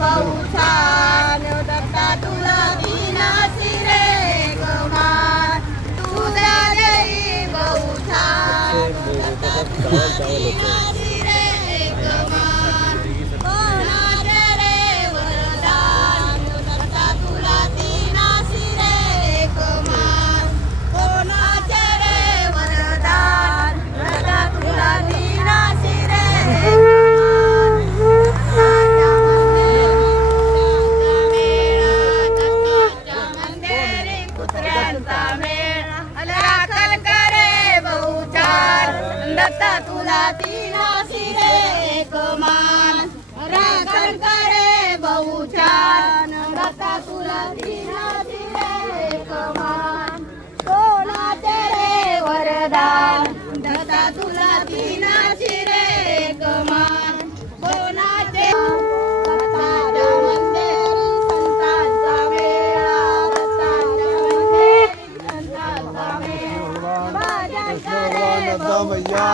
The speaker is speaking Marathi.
बहुछान दत्ता तुला दिनासी रे गमान तुझ्या देई बहुछान दत्ता तुला दिनासी रे गमान कोणाचे रे वरदान दत्ता तुला दिनासी रे गमान कोणाचे रे वरदान दत्ता तुला दिनासी रे दत्ता तुला दिनासी रे कमान राखण करे बहुछान दत्ता तुला दिनासी रे कमान कोणाचे रे वरदान दत्ता तुला दिनासी रे कमान कोणाचे दत्ताच्या मंदिरी संतांचा मेळा दत्ताच्या मंदिरी संतांचा मेळा भजन करे बहुछान